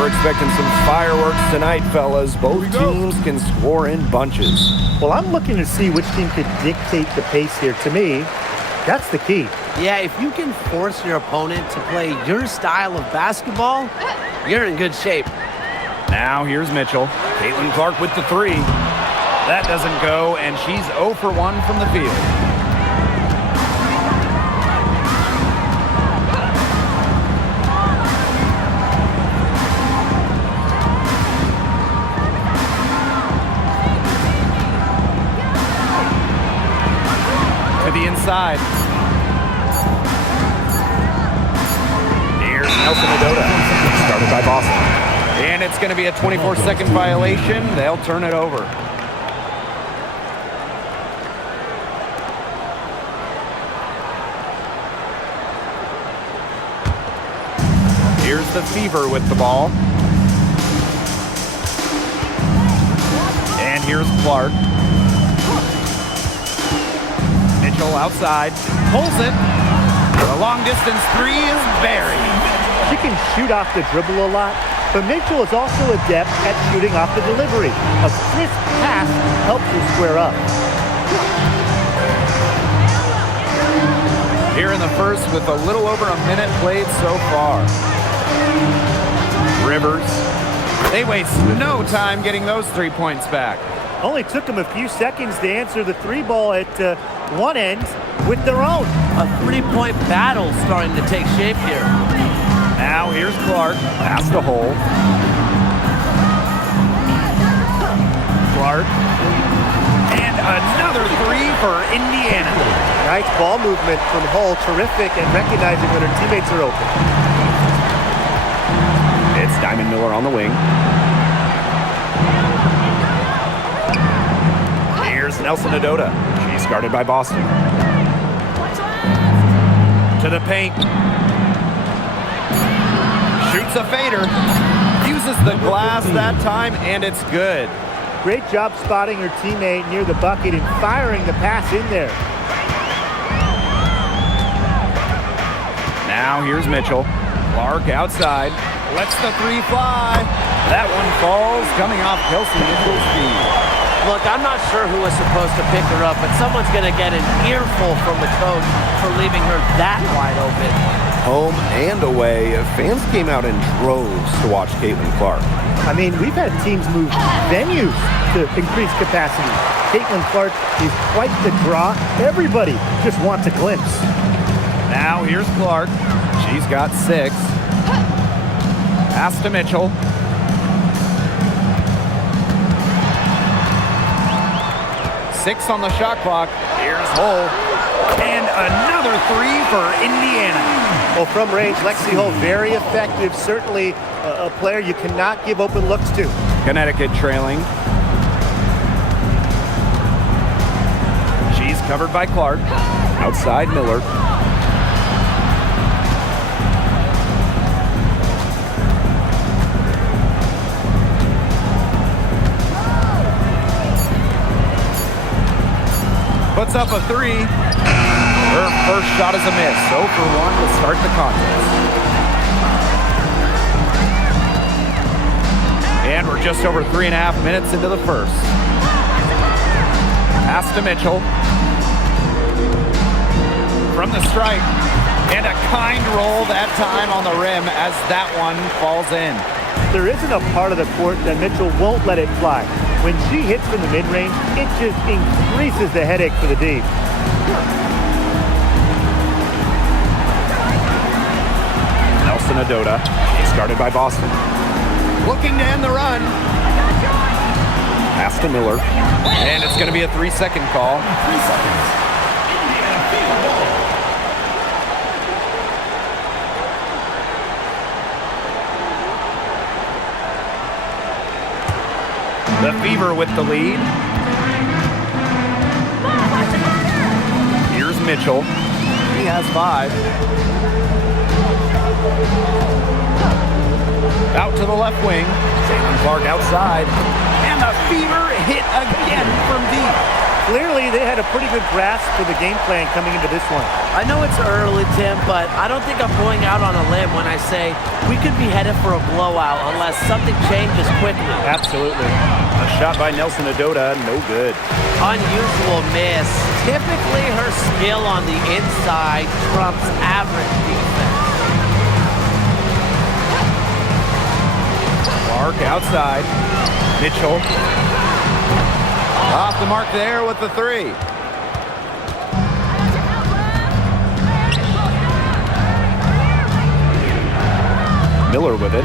We're expecting some fireworks tonight, fellas. Both teams can score in bunches. Well, I'm looking to see which team could dictate the pace here. To me, that's the key. Yeah, if you can force your opponent to play your style of basketball, you're in good shape. Now here's Mitchell. Caitlin Clark with the three. That doesn't go, and she's 0 for 1 from the field. To the inside. Here's Nelson Adota. Started by Boston. And it's going to be a 24-second violation. They'll turn it over. Here's the Fever with the ball. And here's Clark. Mitchell outside. Pulls it. The long distance three is buried. She can shoot off the dribble a lot, but Mitchell is also adept at shooting off the delivery. A crisp pass helps her square up. Here in the first with a little over a minute played so far. Rivers. They waste no time getting those 3 points back. Only took them a few seconds to answer the three ball at one end with their own. A three-point battle starting to take shape here. Now here's Clark, past the hole. Clark. And another three for Indiana. Nice ball movement from Hull, terrific, and recognizing when her teammates are open. It's Diamond Miller on the wing. Here's Nelson Adota. She's guarded by Boston. To the paint. Shoots a fader, uses the glass that time, and it's good. Great job spotting her teammate near the bucket and firing the pass in there. Now here's Mitchell. Clark outside, lets the three fly. That one falls, coming off Kelsey Mitchell's feet. Look, I'm not sure who was supposed to pick her up, but someone's going to get an earful from the coach for leaving her that wide open. Home and away, fans came out in droves to watch Caitlin Clark. I mean, we've had teams move venues to increase capacity. Caitlin Clark is quite the draw. Everybody just wants a glimpse. Now here's Clark. She's got 6. Pass to Mitchell. Six on the shot clock. Here's Hull. And another three for Indiana. Well, from range, Lexi Hull, very effective. Certainly a player you cannot give open looks to. Connecticut trailing. She's covered by Clark. Outside Miller. Puts up a three. Her first shot is a miss. 0 for 1 to start the contest. And we're just over 3.5 minutes into the first. Pass to Mitchell. From the stripe. And a kind roll that time on the rim as that one falls in. There isn't a part of the court that Mitchell won't let it fly. When she hits from the mid-range, it just increases the headache for the D. Nelson Adota. He's guarded by Boston. Looking to end the run. Pass to Miller. And it's going to be a 3-second call. 3 seconds. Indiana field goal. The Fever with the lead. Here's Mitchell. He has 5. Out to the left wing. Caitlin Clark outside. And the Fever hit again from deep. Clearly, they had a pretty good grasp for the game plan coming into this one. I know it's early, Tim, but I don't think I'm going out on a limb when I say we could be headed for a blowout unless something changes quickly. Absolutely. A shot by Nelson Adota, no good. Unusual miss. Typically, her skill on the inside trumps average defense. Clark outside. Mitchell. Off the mark there with the three. Miller with it.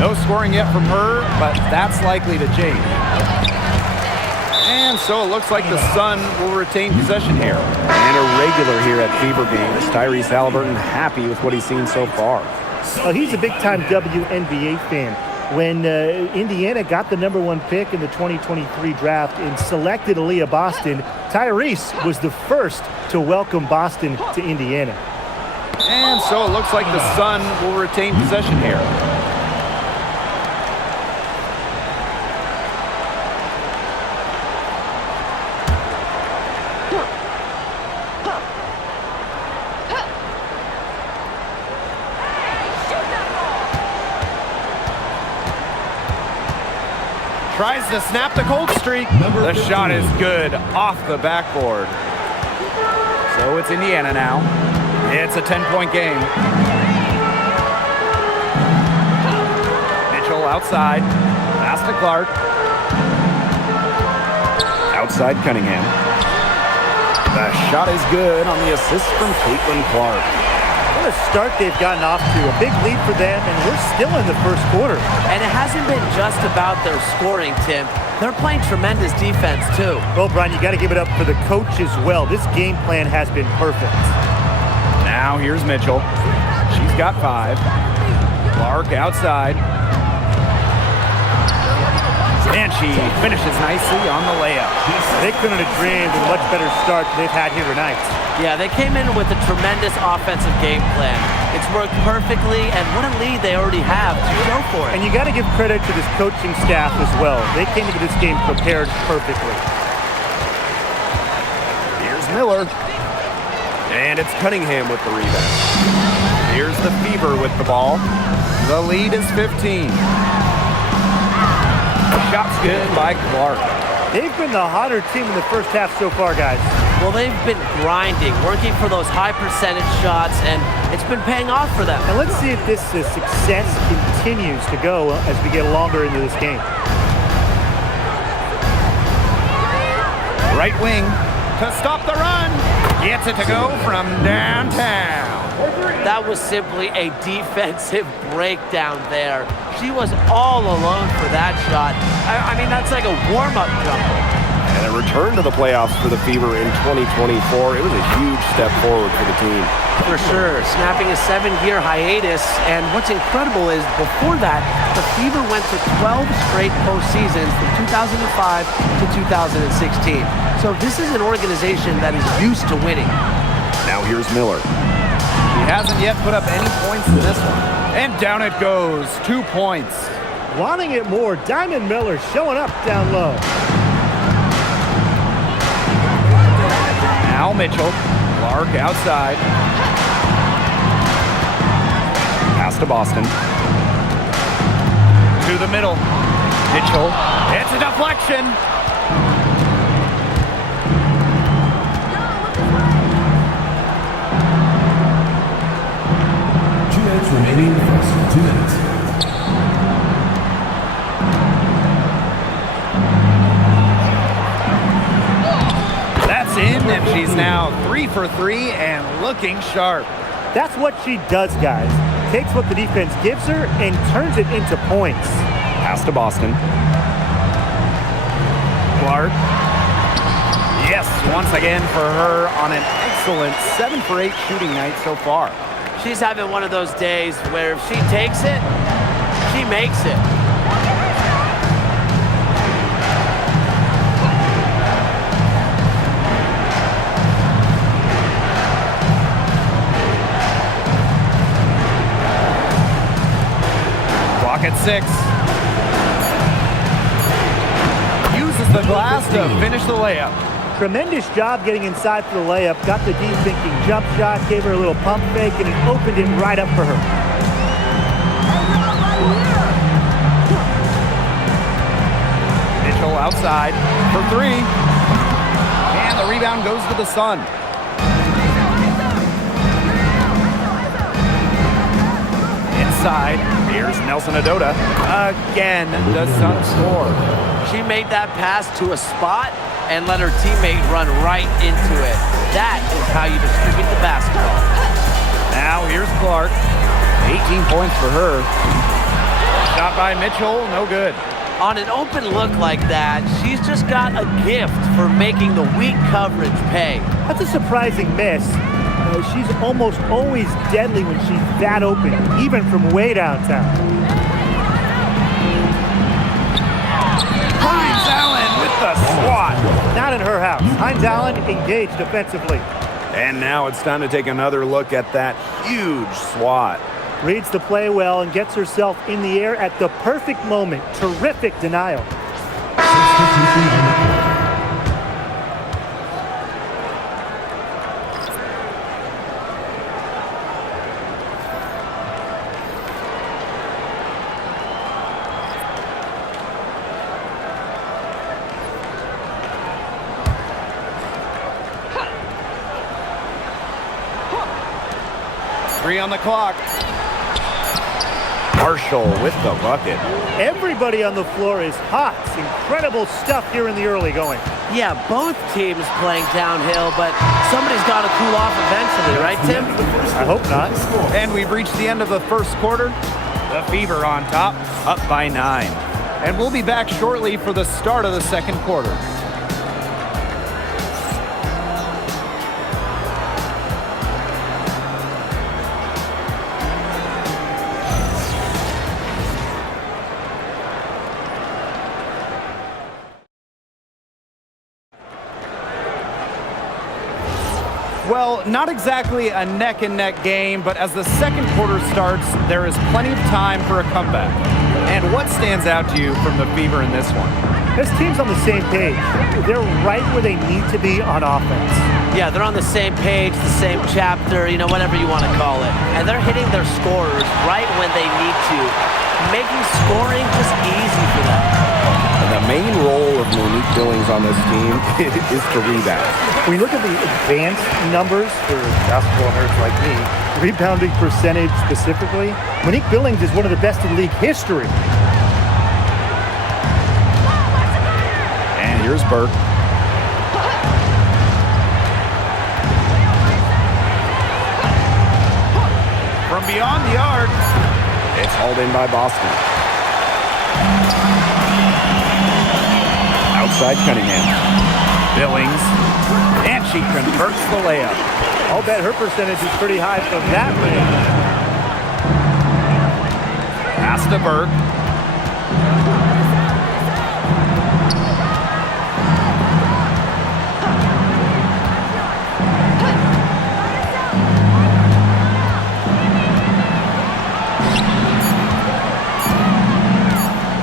No scoring yet from her, but that's likely to change. And so it looks like the Sun will retain possession here. And a regular here at Fever Games. Tyrese Halliburton happy with what he's seen so far. He's a big-time WNBA fan. When Indiana got the #1 pick in the 2023 draft and selected Aaliyah Boston, Tyrese was the first to welcome Boston to Indiana. And so it looks like the Sun will retain possession here. Tries to snap the cold streak. The shot is good off the backboard. So it's Indiana now. It's a 10-point game. Mitchell outside. Pass to Clark. Outside Cunningham. The shot is good on the assist from Caitlin Clark. What a start they've gotten off to. A big lead for them, and we're still in the first quarter. And it hasn't been just about their scoring, Tim. They're playing tremendous defense, too. Well, Brian, you got to give it up for the coach as well. This game plan has been perfect. Now here's Mitchell. She's got 5. Clark outside. And she finishes nicely on the layup. They couldn't have dreamed of a much better start than they've had here tonight. Yeah, they came in with a tremendous offensive game plan. It's worked perfectly, and what a lead they already have to show for it. And you got to give credit to this coaching staff as well. They came into this game prepared perfectly. Here's Miller. And it's Cunningham with the rebound. Here's the Fever with the ball. The lead is 15. Shot's good by Clark. They've been the hotter team in the first half so far, guys. Well, they've been grinding, working for those high percentage shots, and it's been paying off for them. And let's see if this success continues to go as we get longer into this game. Right wing to stop the run. Gets it to go from downtown. That was simply a defensive breakdown there. She was all alone for that shot. I mean, that's like a warm-up jumper. And a return to the playoffs for the Fever in 2024. It was a huge step forward for the team. For sure, snapping a 7-year hiatus. And what's incredible is before that, the Fever went to 12 straight postseasons from 2005 to 2016. So this is an organization that is used to winning. Now here's Miller. He hasn't yet put up any points in this one. And down it goes. 2 points. Wanting it more, Diamond Miller showing up down low. Now Mitchell. Clark outside. Pass to Boston. To the middle. Mitchell. It's a deflection. Remaining in the first 2 minutes. That's in, and she's now 3 for 3 and looking sharp. That's what she does, guys. Takes what the defense gives her and turns it into points. Pass to Boston. Clark. Yes, once again for her on an excellent 7 for 8 shooting night so far. She's having one of those days where if she takes it, she makes it. Clock at 6. Uses the glass to finish the layup. Tremendous job getting inside for the layup. Got the deep thinking jump shot, gave her a little pump fake, and it opened it right up for her. Mitchell outside for three. And the rebound goes to the Sun. Inside, here's Nelson Adota. Again, the Sun score. She made that pass to a spot and let her teammate run right into it. That is how you distribute the basketball. Now here's Clark. 18 points for her. Shot by Mitchell, no good. On an open look like that, she's just got a gift for making the weak coverage pay. That's a surprising miss. She's almost always deadly when she's that open, even from way downtown. Hines Allen with the swat. Not in her house. Hines Allen engaged defensively. And now it's time to take another look at that huge swat. Reads the play well and gets herself in the air at the perfect moment. Terrific denial. Substitution on the court. Three on the clock. Marshall with the bucket. Everybody on the floor is hot. Incredible stuff here in the early going. Yeah, both teams playing downhill, but somebody's got to cool off eventually, right, Tim? I hope not. And we've reached the end of the first quarter. The Fever on top, up by 9. And we'll be back shortly for the start of the second quarter. Well, not exactly a neck-and-neck game, but as the second quarter starts, there is plenty of time for a comeback. And what stands out to you from the Fever in this one? This team's on the same page. They're right where they need to be on offense. Yeah, they're on the same page, the same chapter, whatever you want to call it. And they're hitting their scorers right when they need to, making scoring just easy for them. And the main role of Monique Billings on this team is to rebound. When you look at the advanced numbers for basketball nerds like me, rebounding percentage specifically, Monique Billings is one of the best in league history. And here's Burke. From beyond the arc. It's hauled in by Boston. Outside Cunningham. Billings. And she converts the layup. I'll bet her percentage is pretty high from that range. Pass to Burke.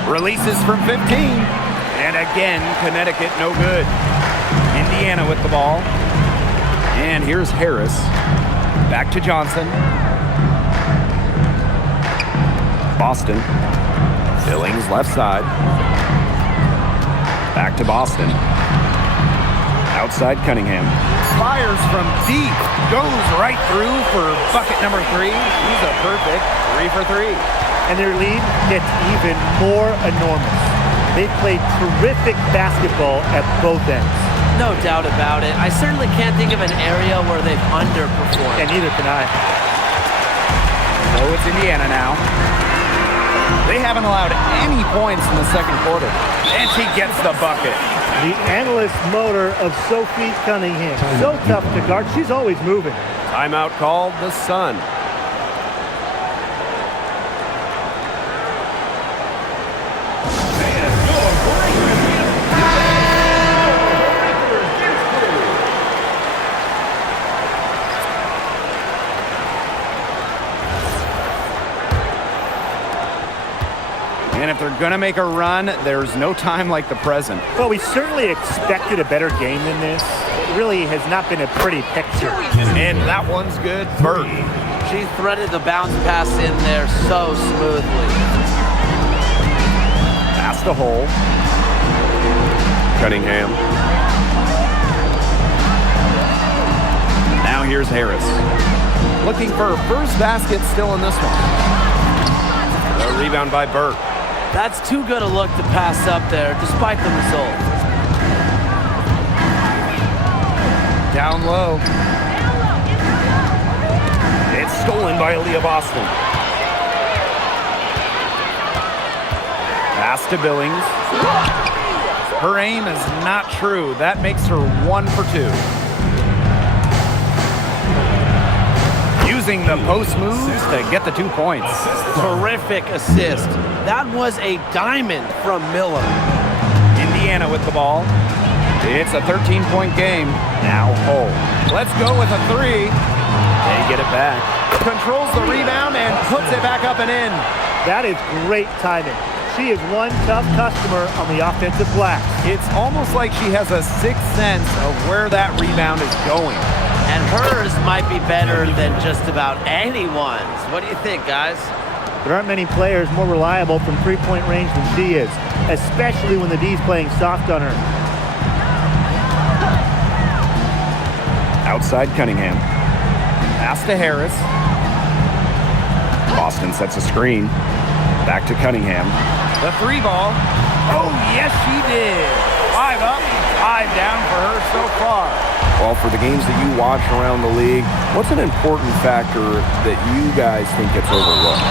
Releases from 15. And again, Connecticut no good. Indiana with the ball. And here's Harris. Back to Johnson. Boston. Billings left side. Back to Boston. Outside Cunningham. Fires from deep. Goes right through for bucket number 3. He's a perfect 3 for 3. And their lead gets even more enormous. They played terrific basketball at both ends. No doubt about it. I certainly can't think of an area where they've underperformed. And neither can I. So it's Indiana now. They haven't allowed any points in the second quarter. And she gets the bucket. The analyst motor of Sophie Cunningham. So tough to guard. She's always moving. Timeout called the Sun. And if they're going to make a run, there's no time like the present. Well, we certainly expected a better game than this. It really has not been a pretty picture. And that one's good. Burt. She threaded the bounce pass in there so smoothly. Past the hole. Cunningham. Now here's Harris. Looking for her first basket still in this one. A rebound by Burt. That's too good a look to pass up there, despite the result. Down low. It's stolen by Aaliyah Boston. Pass to Billings. Her aim is not true. That makes her 1 for 2. Using the post moves to get the 2 points. Terrific assist. That was a diamond from Miller. Indiana with the ball. It's a 13-point game. Now Hull. Let's go with a 3. They get it back. Controls the rebound and puts it back up and in. That is great timing. She is one tough customer on the offensive glass. It's almost like she has a sixth sense of where that rebound is going. And hers might be better than just about anyone's. What do you think, guys? There aren't many players more reliable from three-point range than she is, especially when the D's playing soft on her. Outside Cunningham. Pass to Harris. Boston sets a screen. Back to Cunningham. The 3 ball. Oh, yes, she did. 5 up, 5 down for her so far. Well, for the games that you watch around the league, what's an important factor that you guys think gets overlooked?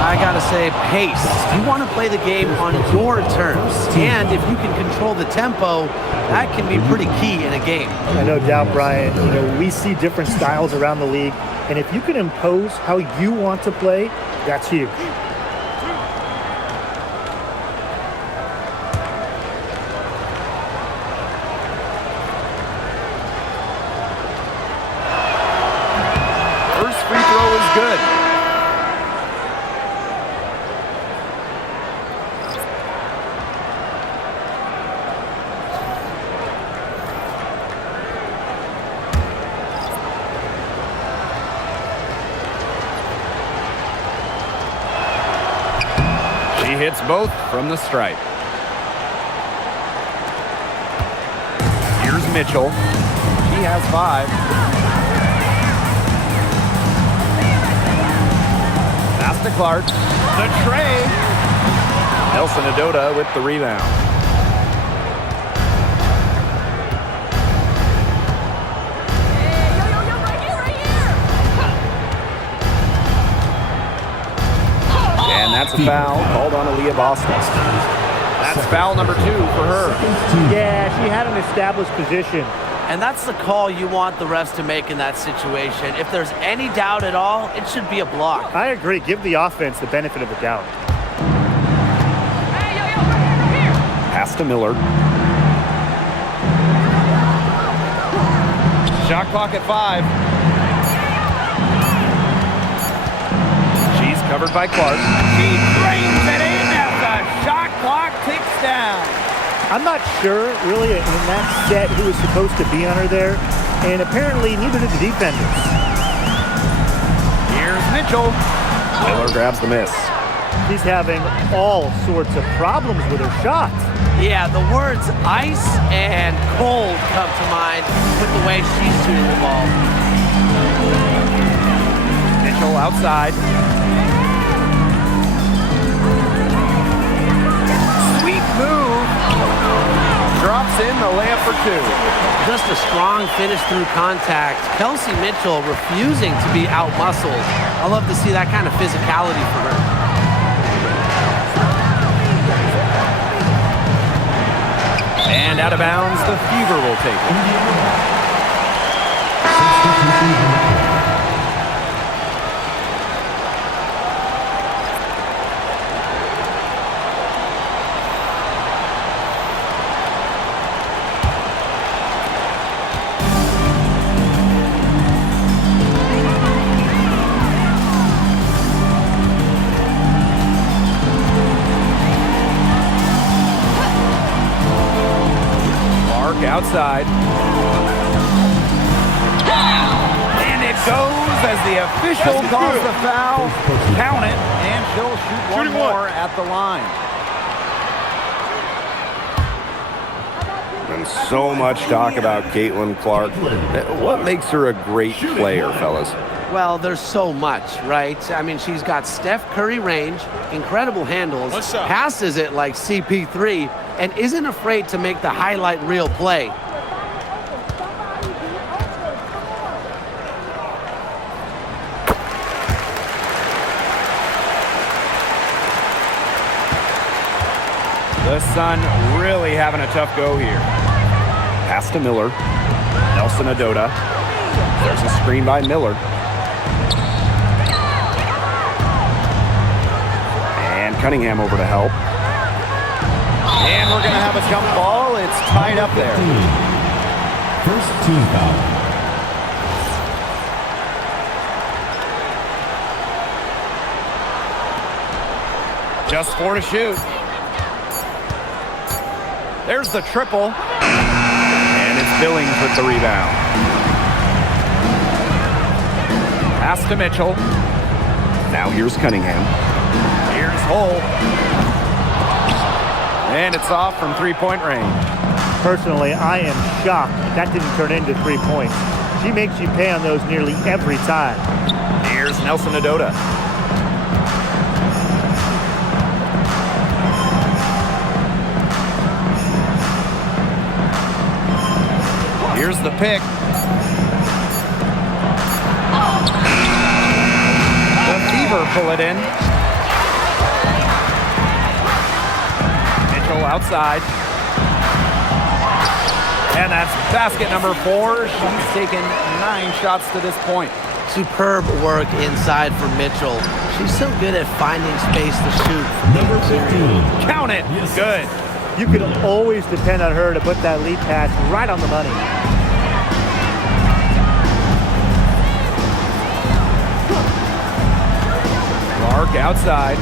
I gotta say, pace. You want to play the game on your terms. And if you can control the tempo, that can be pretty key in a game. No doubt, Brian. We see different styles around the league, and if you can impose how you want to play, that's huge. First free throw is good. She hits both from the stripe. Here's Mitchell. He has 5. Pass to Clark. The tray. Nelson Adota with the rebound. And that's a foul called on Aaliyah Boston. That's foul number 2 for her. Yeah, she had an established position. And that's the call you want the refs to make in that situation. If there's any doubt at all, it should be a block. I agree. Give the offense the benefit of the doubt. Pass to Miller. Shot clock at 5. She's covered by Clark. She drains it in as the shot clock ticks down. I'm not sure, really, in that set who was supposed to be on her there, and apparently neither did the defenders. Here's Mitchell. Miller grabs the miss. She's having all sorts of problems with her shots. Yeah, the words ice and cold come to mind with the way she's shooting the ball. Mitchell outside. Sweet move. Drops in the layup for 2. Just a strong finish through contact. Kelsey Mitchell refusing to be out-muscled. I love to see that kind of physicality for her. And out of bounds, the Fever will take it. outside. And it goes as the official calls the foul. Count it, and she'll shoot one more at the line. And so much talk about Caitlin Clark. What makes her a great player, fellas? Well, there's so much, right? I mean, she's got Steph Curry range, incredible handles, passes it like CP3, and isn't afraid to make the highlight reel play. The Sun really having a tough go here. Pass to Miller. Nelson Adota. There's a screen by Miller. And Cunningham over to help. And we're going to have a jump ball. It's tied up there. First team foul. Just 4 to shoot. There's the triple. And it's Billings with the rebound. Pass to Mitchell. Now here's Cunningham. Here's Hull. And it's off from three-point range. Personally, I am shocked that didn't turn into 3 points. She makes you pay on those nearly every time. Here's Nelson Adota. Here's the pick. The Fever pull it in. Mitchell outside. And that's basket number 4. She's taken 9 shots to this point. Superb work inside for Mitchell. She's so good at finding space to shoot. Number 15. Count it. Good. You can always depend on her to put that lead pass right on the money. Clark outside.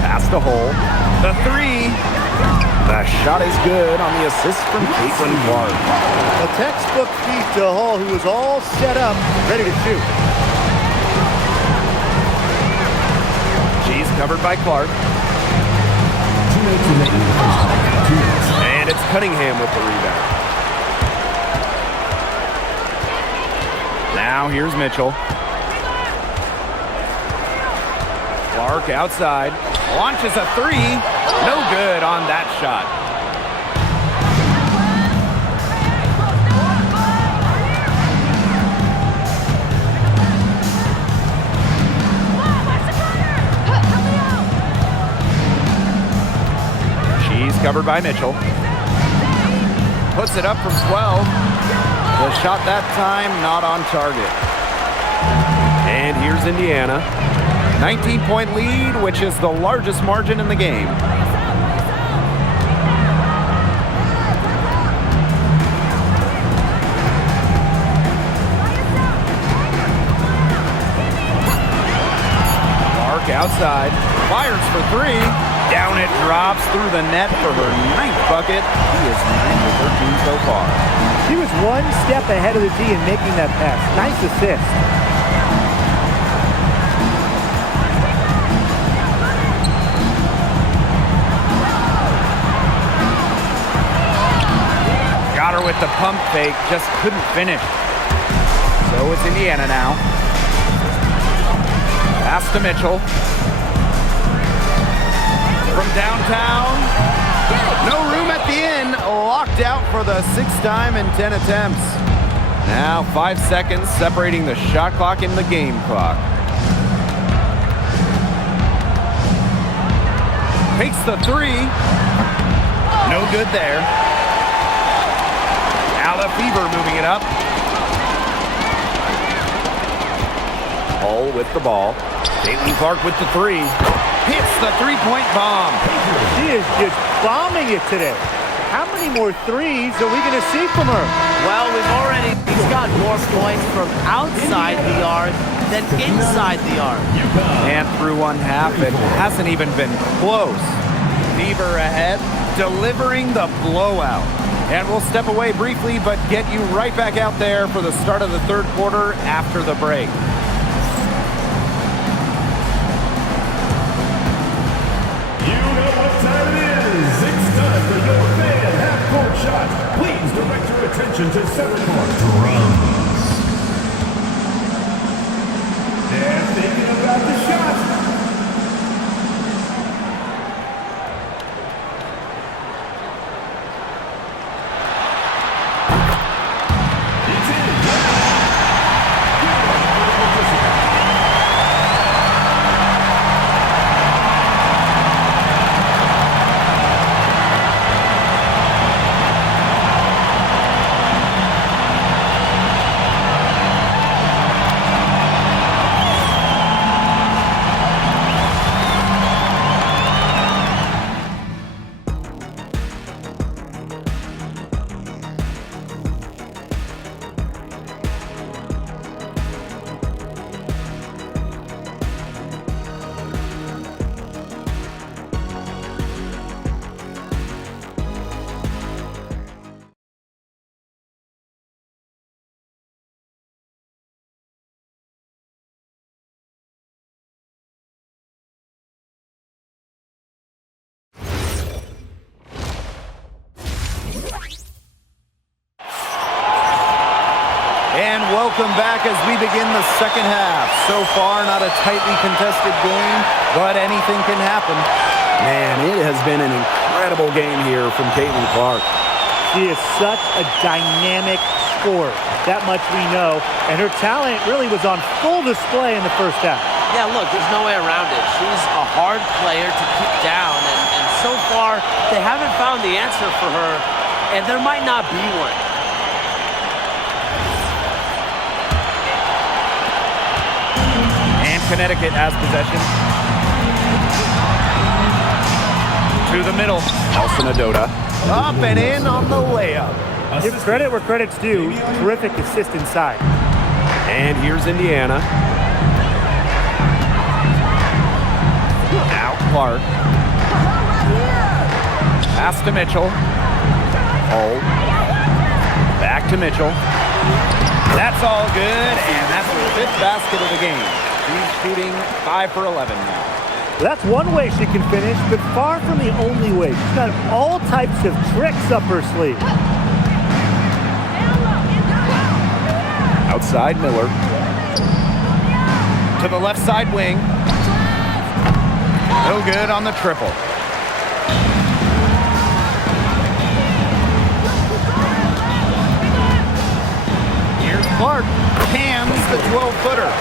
Pass to Hull. The 3. The shot is good on the assist from Caitlin Clark. A textbook feed to Hull, who was all set up, ready to shoot. She's covered by Clark. Teammates in the first. And it's Cunningham with the rebound. Now here's Mitchell. Clark outside. Launches a 3. No good on that shot. She's covered by Mitchell. Puts it up from 12. The shot that time not on target. And here's Indiana. 19-point lead, which is the largest margin in the game. Clark outside, fires for 3. Down it drops through the net for her 9th bucket. He is 9 for 13 so far. She was one step ahead of the D in making that pass. Nice assist. Got her with the pump fake, just couldn't finish. So it's Indiana now. Pass to Mitchell. From downtown. No room at the end. Locked out for the 6th time in 10 attempts. Now 5 seconds separating the shot clock and the game clock. Takes the 3. No good there. Now the Fever moving it up. Hull with the ball. Caitlin Clark with the 3. Hits the 3-point bomb. She is just bombing it today. How many more 3s are we going to see from her? Well, he's got more points from outside the arc than inside the arc. And through one half, it hasn't even been close. Fever ahead, delivering the blowout. And we'll step away briefly, but get you right back out there for the start of the third quarter after the break. You know what time it is. It's time for your fan half-court shot. Please direct your attention to center court. Drums. They're thinking about the shot. And welcome back as we begin the second half. So far, not a tightly contested game, but anything can happen. Man, it has been an incredible game here from Caitlin Clark. She is such a dynamic scorer. That much we know. And her talent really was on full display in the first half. Yeah, look, there's no way around it. She's a hard player to keep down, and so far, they haven't found the answer for her, and there might not be one. Connecticut has possession. To the middle. Nelson Adota. Up and in on the layup. Give credit where credit's due. Terrific assist inside. And here's Indiana. Now Clark. Pass to Mitchell. Hold. Back to Mitchell. That's all good, and that's the fifth basket of the game. She's shooting 5 for 11 now. That's one way she can finish, but far from the only way. She's got all types of tricks up her sleeve. Outside Miller. To the left side wing. No good on the triple. Here's Clark. Hams the 12-footer.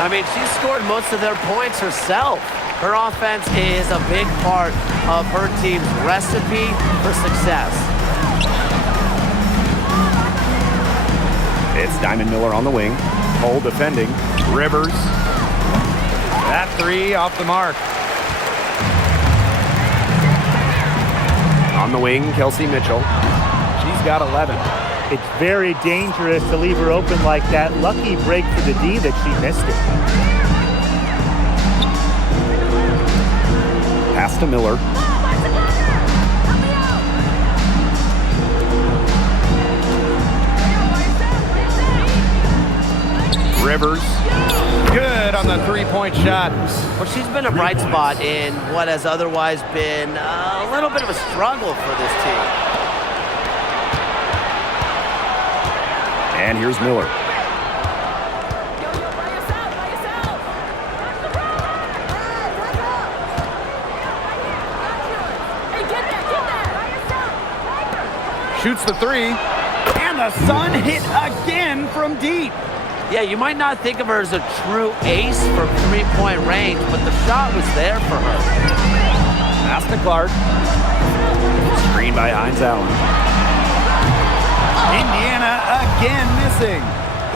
I mean, she's scored most of their points herself. Her offense is a big part of her team's recipe for success. It's Diamond Miller on the wing. Cole defending. Rivers. That three off the mark. On the wing, Kelsey Mitchell. She's got 11. It's very dangerous to leave her open like that. Lucky break for the D that she missed it. Pass to Miller. Rivers. Good on the three-point shot. Well, she's been a bright spot in what has otherwise been a little bit of a struggle for this team. And here's Miller. Shoots the three. And the Sun hit again from deep. Yeah, you might not think of her as a true ace from three-point range, but the shot was there for her. Pass to Clark. Screen by Hines Allen. Indiana again missing.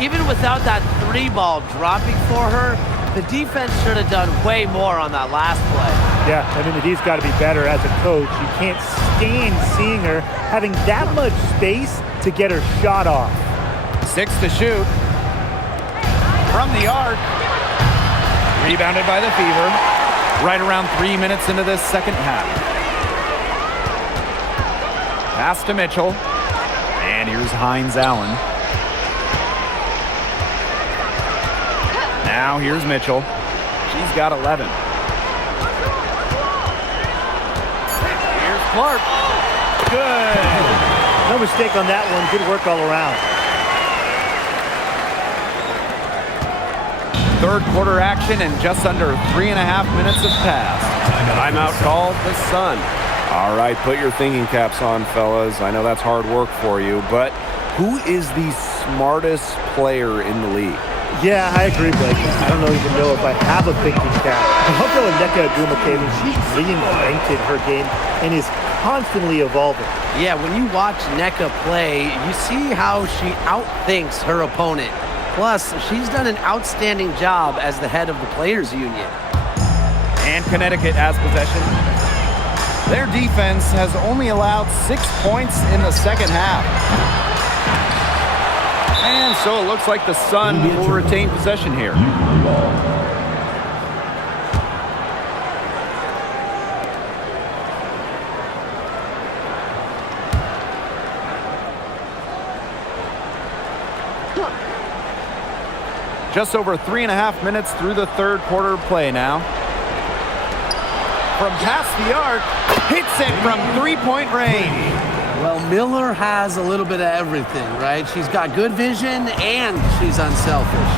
Even without that three ball dropping for her, the defense should have done way more on that last play. Yeah, I mean, the D's got to be better as a coach. You can't stand seeing her having that much space to get her shot off. 6 to shoot. From the arc. Rebounded by the Fever. Right around 3 minutes into this second half. Pass to Mitchell. And here's Hines Allen. Now here's Mitchell. She's got 11. Here's Clark. Good. No mistake on that one. Good work all around. Third quarter action and just under 3.5 minutes have passed. Timeout called the Sun. All right, put your thinking caps on, fellas. I know that's hard work for you, but who is the smartest player in the league? Yeah, I agree, Blake. I don't even know if I have a thinking cap. I'll go with Nneka Ogwumike. She's reinvented her game and is constantly evolving. Yeah, when you watch Nneka play, you see how she outthinks her opponent. Plus, she's done an outstanding job as the head of the Players Union. And Connecticut has possession. Their defense has only allowed 6 points in the second half. And so it looks like the Sun will retain possession here. Just over 3.5 minutes through the third quarter play now. From past the arc, hits it from three-point range. Well, Miller has a little bit of everything, right? She's got good vision and she's unselfish.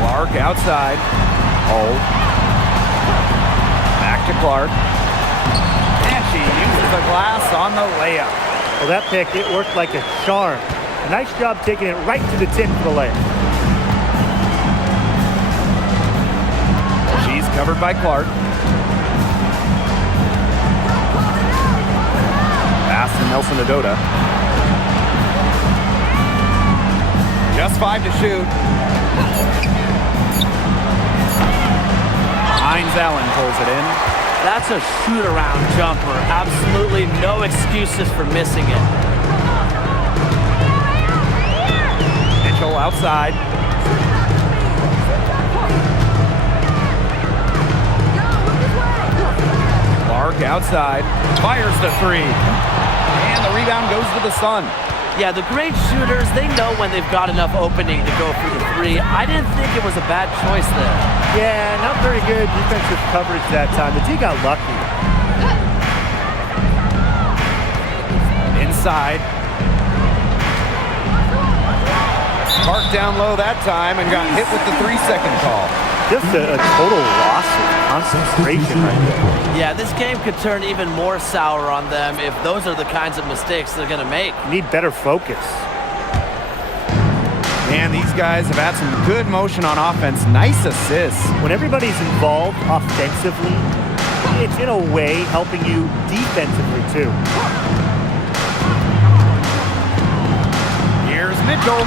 Clark outside. Hold. Back to Clark. And she uses the glass on the layup. Well, that pick, it worked like a charm. A nice job taking it right to the tip for the layup. She's covered by Clark. Pass to Nelson Adota. Just 5 to shoot. Hines Allen pulls it in. That's a shoot-around jumper. Absolutely no excuses for missing it. Mitchell outside. Clark outside. Fires the three. And the rebound goes to the Sun. Yeah, the great shooters, they know when they've got enough opening to go for the three. I didn't think it was a bad choice there. Yeah, not very good defensive coverage that time. The D got lucky. Inside. Clark down low that time and got hit with the 3-second call. Just a total loss of concentration right there. Yeah, this game could turn even more sour on them if those are the kinds of mistakes they're going to make. Need better focus. Man, these guys have had some good motion on offense. Nice assists. When everybody's involved offensively, it's in a way helping you defensively too. Here's Mitchell.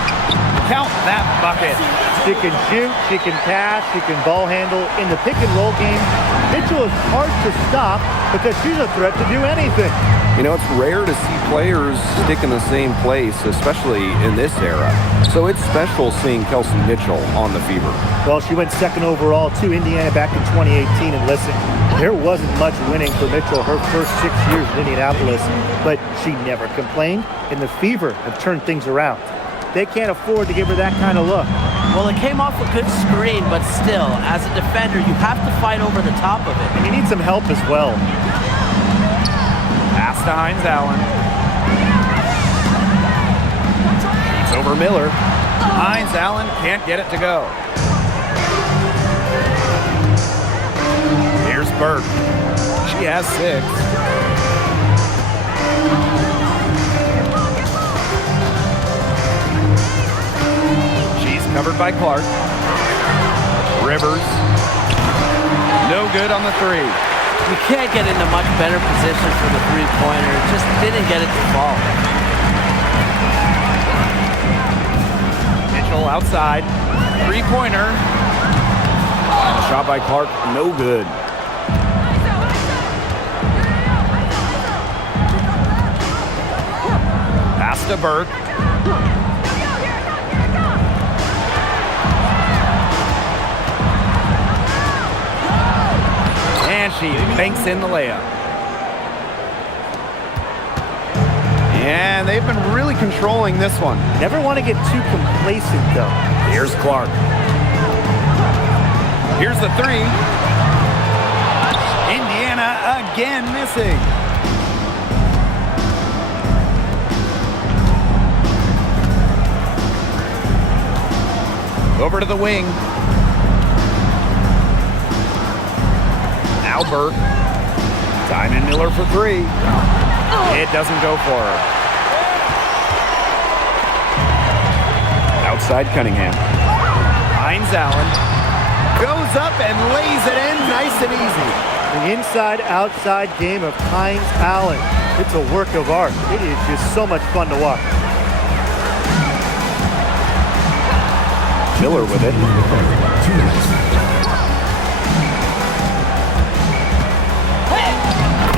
Count that bucket. She can shoot, she can pass, she can ball handle. In the pick and roll game, Mitchell is hard to stop because she's a threat to do anything. You know, it's rare to see players stick in the same place, especially in this era. So it's special seeing Kelsey Mitchell on the Fever. Well, she went second overall to Indiana back in 2018. And listen, there wasn't much winning for Mitchell her first 6 years in Indianapolis, but she never complained, and the Fever have turned things around. They can't afford to give her that kind of look. Well, it came off a good screen, but still, as a defender, you have to fight over the top of it. And you need some help as well. Pass to Hines Allen. It's over Miller. Hines Allen can't get it to go. Here's Burke. She has 6. Covered by Clark. Rivers. No good on the three. You can't get into much better position for the three-pointer. Just didn't get it to fall. Mitchell outside. Three-pointer. And a shot by Clark. No good. Pass to Burke. she banks in the layup. And they've been really controlling this one. Never want to get too complacent, though. Here's Clark. Here's the three. Indiana again missing. Over to the wing. Now Burke. Simon Miller for three. It doesn't go for her. Outside Cunningham. Finds Allen. Goes up and lays it in nice and easy. The inside-outside game of Hines Allen. It's a work of art. It is just so much fun to watch. Miller with it.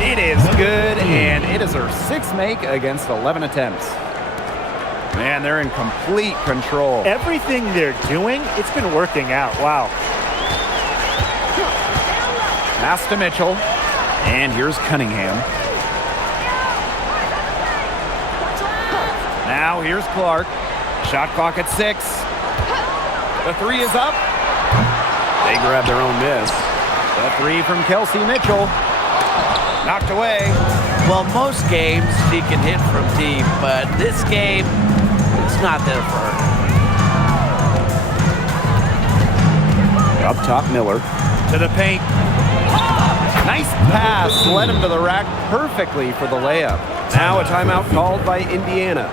It is good, and it is her sixth make against 11 attempts. Man, they're in complete control. Everything they're doing, it's been working out. Wow. Pass to Mitchell, and here's Cunningham. Now here's Clark. Shot clock at 6. The three is up. They grab their own miss. The three from Kelsey Mitchell. Knocked away. Well, most games she can hit from deep, but this game, it's not there for her. Up top, Miller. To the paint. Nice pass. Led him to the rack perfectly for the layup. Now a timeout called by Indiana.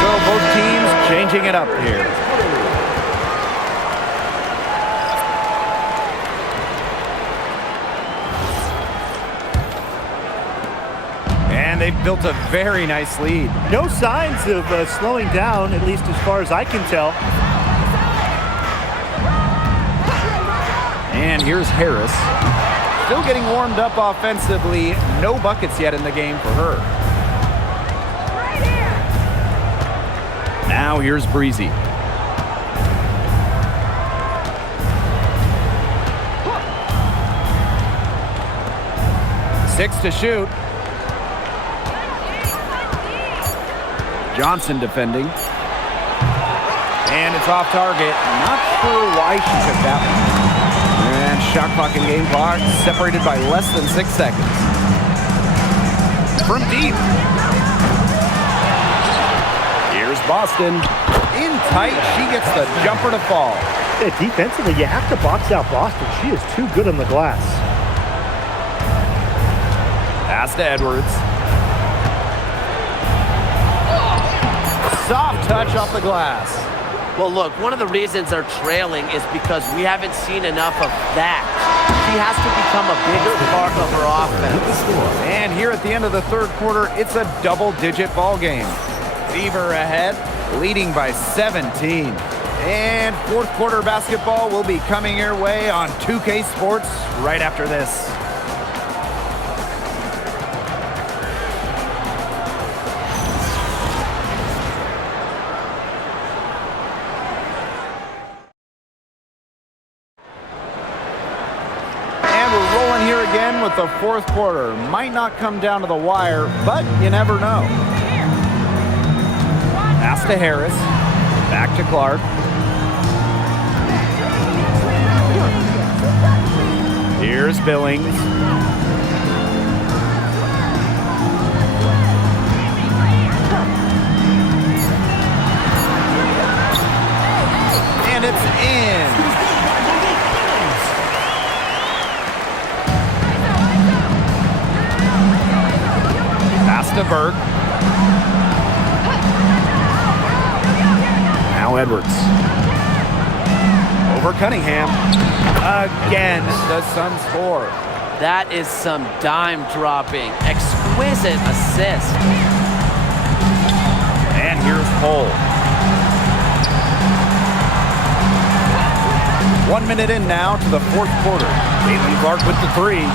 So both teams changing it up here. And they've built a very nice lead. No signs of slowing down, at least as far as I can tell. And here's Harris. Still getting warmed up offensively. No buckets yet in the game for her. Now here's Breezy. 6 to shoot. Johnson defending. And it's off target. Not sure why she took that one. And shot clock and game clock separated by less than 6 seconds. From deep. Here's Boston. In tight, she gets the jumper to fall. Yeah, defensively, you have to box out Boston. She is too good on the glass. Pass to Edwards. Soft touch off the glass. Well, look, one of the reasons they're trailing is because we haven't seen enough of that. She has to become a bigger part of her offense. And here at the end of the third quarter, it's a double-digit ball game. Fever ahead, leading by 17. And fourth quarter basketball will be coming your way on 2K Sports right after this. And we're rolling here again with the fourth quarter. Might not come down to the wire, but you never know. Pass to Harris. Back to Clark. Here's Billings. And it's in. Pass to Burke. Now Edwards. Over Cunningham. Again, the Suns score. That is some dime dropping. Exquisite assist. And here's Cole. 1 minute in now to the fourth quarter. Caitlin Clark with the three.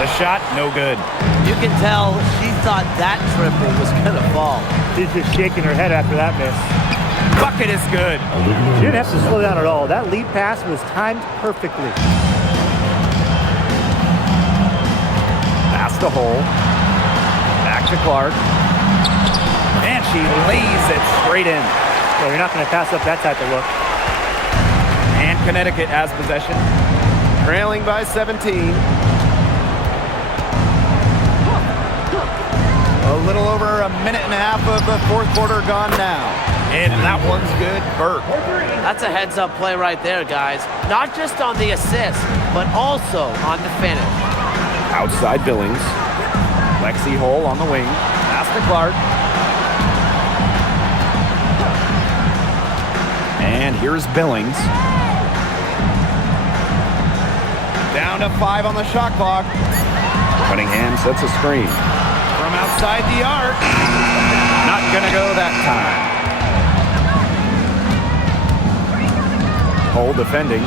The shot, no good. You can tell she thought that triple was going to fall. She's just shaking her head after that miss. Bucket is good. She didn't have to slow down at all. That lead pass was timed perfectly. Pass to Hole. Back to Clark. And she lays it straight in. Well, you're not going to pass up that type of look. And Connecticut has possession. Trailing by 17. A little over a minute and a half of the fourth quarter gone now. And that one's good. Burke. That's a heads-up play right there, guys. Not just on the assist, but also on the finish. Outside Billings. Lexi Hole on the wing. Pass to Clark. And here's Billings. Down to 5 on the shot clock. Cunningham sets a screen. From outside the arc. Not gonna go that time. Hole defending.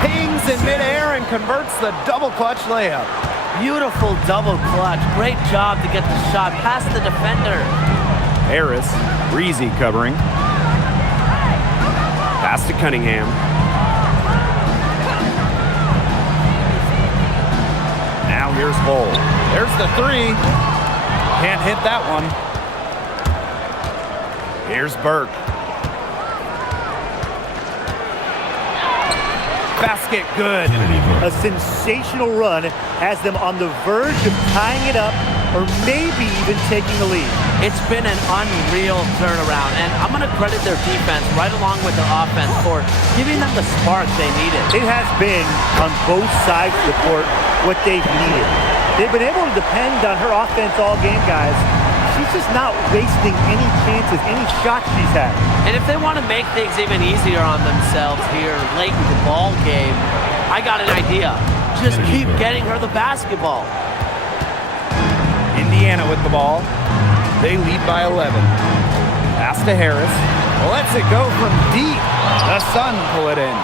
Pings in midair and converts the double clutch layup. Beautiful double clutch. Great job to get the shot past the defender. Harris, Breezy covering. Pass to Cunningham. Now here's Hole. There's the three. Can't hit that one. Here's Burke. Basket good. A sensational run has them on the verge of tying it up or maybe even taking the lead. It's been an unreal turnaround, and I'm going to credit their defense right along with their offense for giving them the spark they needed. It has been, on both sides of the court, what they've needed. They've been able to depend on her offense all game, guys. She's just not wasting any chances, any shots she's had. And if they want to make things even easier on themselves here late in the ball game, I got an idea. Just keep getting her the basketball. Indiana with the ball. They lead by 11. Pass to Harris. Lets it go from deep. The Sun pull it in.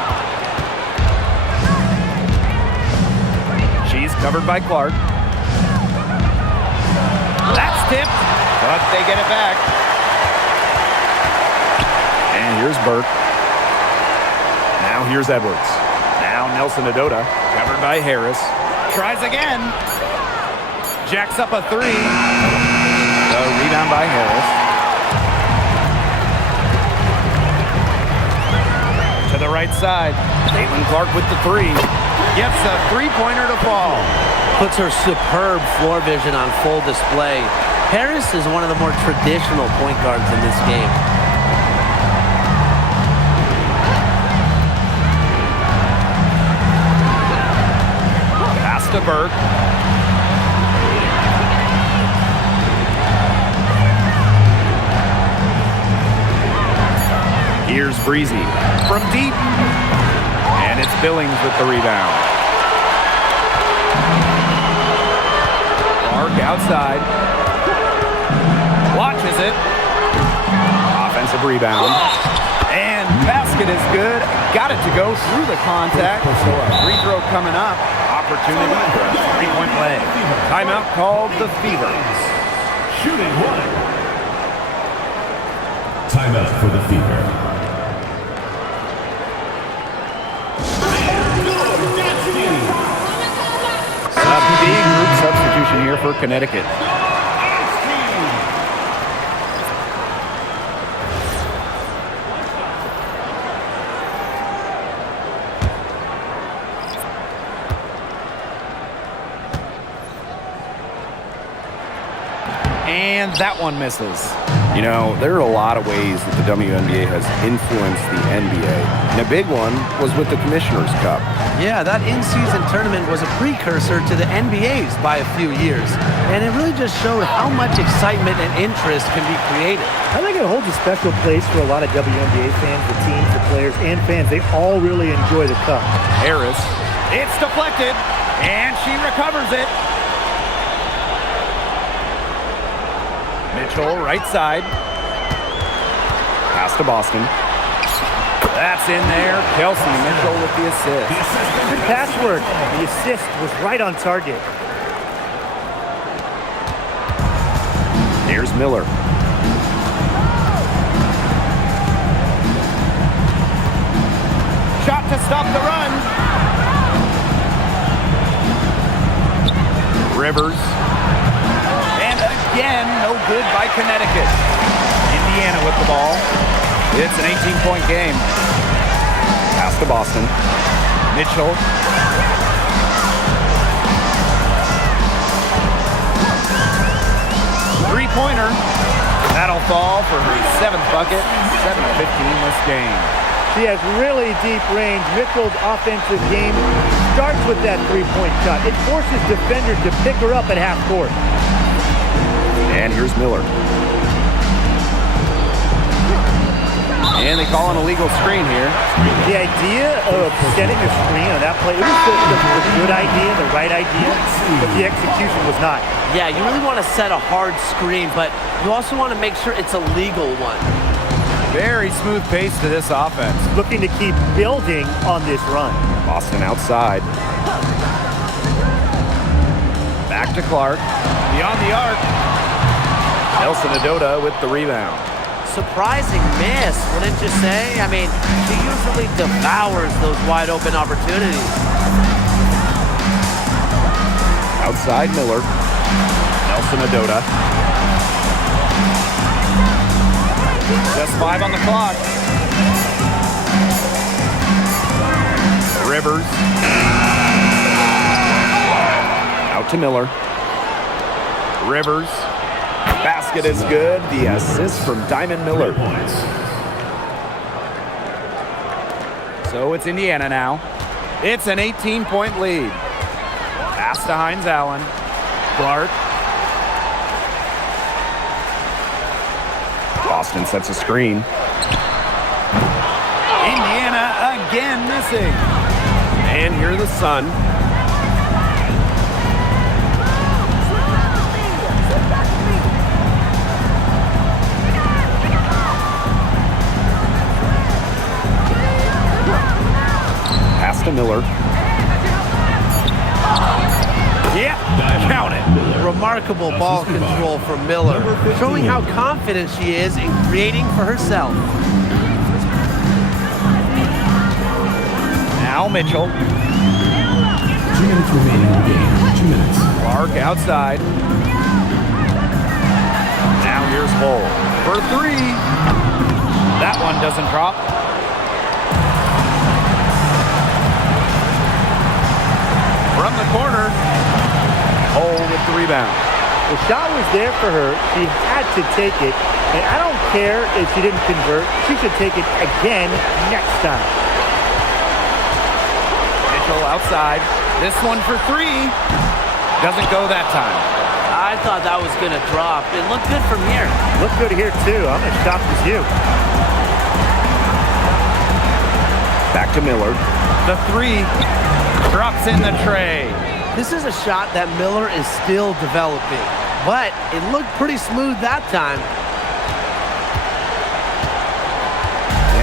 She's covered by Clark. That's tipped, but they get it back. And here's Burke. Now here's Edwards. Now Nelson Adota, covered by Harris. Tries again. Jacks up a three. The rebound by Harris. To the right side. Caitlin Clark with the three. Gets a three-pointer to fall. Puts her superb floor vision on full display. Harris is one of the more traditional point guards in this game. Pass to Burke. Here's Breezy from deep. And it's Billings with the rebound. Clark outside. Watches it. Offensive rebound. And basket is good. Got it to go through the contact. So a free throw coming up. Opportunity for a three-point play. Timeout called the Fevers. Shooting one. Timeout for the Fever. A big group substitution here for Connecticut. And that one misses. You know, there are a lot of ways that the WNBA has influenced the NBA. And a big one was with the Commissioner's Cup. Yeah, that in-season tournament was a precursor to the NBA's by a few years. And it really just showed how much excitement and interest can be created. I think it holds a special place for a lot of WNBA fans, the teams, the players, and fans. They all really enjoy the cup. Harris. It's deflected, and she recovers it. Mitchell, right side. Pass to Boston. That's in there. Kelsey Mitchell with the assist. Good pass work. The assist was right on target. Here's Miller. Shot to stop the run. Rivers. And again, no good by Connecticut. Indiana with the ball. It's an 18-point game. Pass to Boston. Mitchell. Three-pointer. That'll fall for her 7th bucket. 7 of 15 this game. She has really deep range. Mitchell's offensive game starts with that three-point shot. It forces defenders to pick her up at half court. And here's Miller. And they call an illegal screen here. The idea of setting a screen on that play, it was the good idea, the right idea, but the execution was not. Yeah, you really want to set a hard screen, but you also want to make sure it's a legal one. Very smooth pace to this offense. Looking to keep building on this run. Boston outside. Back to Clark. Beyond the arc. Nelson Adota with the rebound. Surprising miss, wouldn't you say? I mean, she usually devours those wide open opportunities. Outside Miller. Nelson Adota. Just 5 on the clock. Rivers. Out to Miller. Rivers. Basket is good. The assist from Diamond Miller. So it's Indiana now. It's an 18-point lead. Pass to Hines Allen. Clark. Boston sets a screen. Indiana again missing. And here the Sun. Pass to Miller. Yeah, count it. Remarkable ball control from Miller, showing how confident she is in creating for herself. Now Mitchell. 2 minutes remaining in the game. 2 minutes. Clark outside. Now here's Bull for 3. That one doesn't drop. From the corner. Bull with the rebound. The shot was there for her. She had to take it. And I don't care if she didn't convert. She should take it again next time. Mitchell outside. This one for 3. Doesn't go that time. I thought that was going to drop. It looked good from here. Looked good here, too. I'm as shocked as you. Back to Miller. The 3 drops in the tray. This is a shot that Miller is still developing, but it looked pretty smooth that time.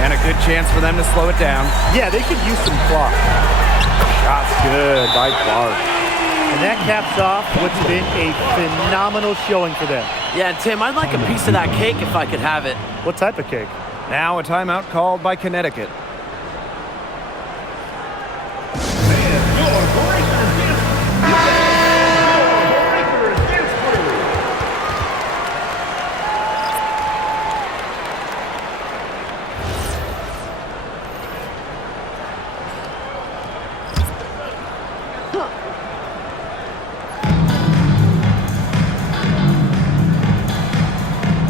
And a good chance for them to slow it down. Yeah, they could use some clock. Shot's good by Clark. And that caps off what's been a phenomenal showing for them. Yeah, Tim, I'd like a piece of that cake if I could have it. What type of cake? Now a timeout called by Connecticut.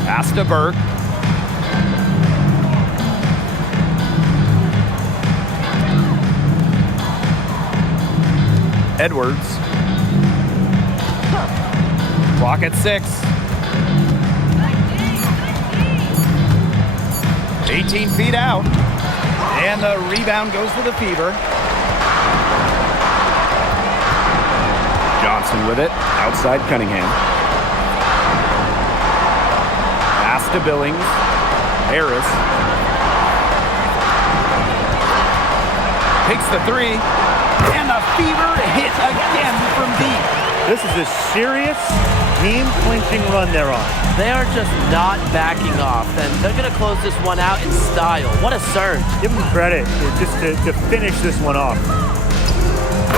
Pass to Burke. Edwards. Clock at 6. 18 feet out. And the rebound goes to the Fever. Johnson with it. Outside Cunningham. Pass to Billings. Harris. Takes the three. And the Fever hit again from deep. This is a serious game-clinching run they're on. They are just not backing off, and they're going to close this one out in style. What a surge. Give them credit just to finish this one off.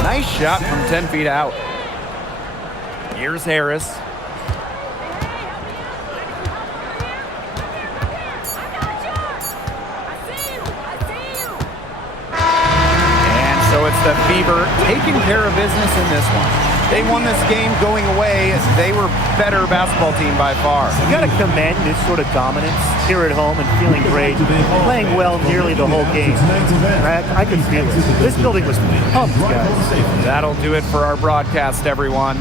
Nice shot from 10 feet out. Here's Harris. And so it's the Fever taking care of business in this one. They won this game going away. They were better basketball team by far. You got to commend this sort of dominance here at home and feeling great, playing well nearly the whole game. I could feel it. This building was pumped, guys. That'll do it for our broadcast, everyone.